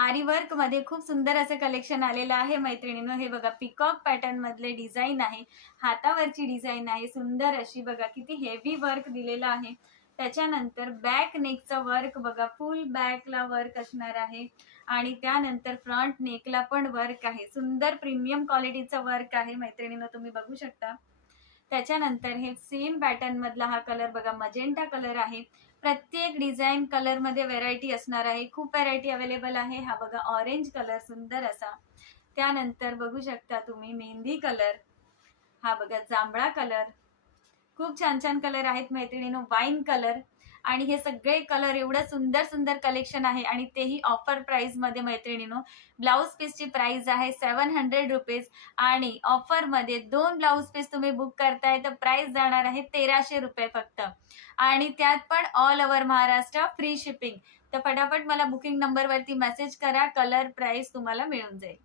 आरी वर्क मध्ये खूप सुंदर असं कलेक्शन आलेलं आहे मैत्रिणींनो. हे बघा, पिकॉक पॅटर्न मधले डिझाईन आहे, हातावरची डिझाईन आहे सुंदर अशी. बघा किती हेवी वर्क दिलेलं आहे. त्याच्यानंतर बॅक नेकचं वर्क बघा, फुल बॅकला वर्क असणार आहे आणि त्यानंतर फ्रंट नेकला पण वर्क आहे. सुंदर प्रीमियम क्वालिटीचं वर्क आहे मैत्रिणींनो, तुम्ही बघू शकता. त्याच्यानंतर हे सेम पॅटर्न मधला हा कलर बघा, मजेंटा कलर आहे. प्रत्येक डिझाईन कलर मध्ये व्हेरायटी असणार आहे, खूप व्हेरायटी अवेलेबल आहे. हा बघा ऑरेंज कलर सुंदर असा. त्यानंतर बघू शकता तुम्ही मेहंदी कलर, हा बघा जांभळा कलर. खूप छान छान कलर आहेत मैत्रिणींनो. वाईन कलर आणि हे सगळे कलर एवढं सुंदर सुंदर कलेक्शन आहे आणि तेही ऑफर प्राइस मध्ये मैत्रिणींनो. ब्लाउज पीसची प्राइस आहे 700 रुपीज आणि ऑफर मध्ये 2 ब्लाउज पीस तुम्ही बुक करताय तर प्राइस जाणार आहे 1300 रुपये फक्त, आणि त्यात पण all over Maharashtra free shipping. तर फटाफट मला बुकिंग नंबरवरती मेसेज करा, कलर प्राइस तुम्हाला मिळून जाईल.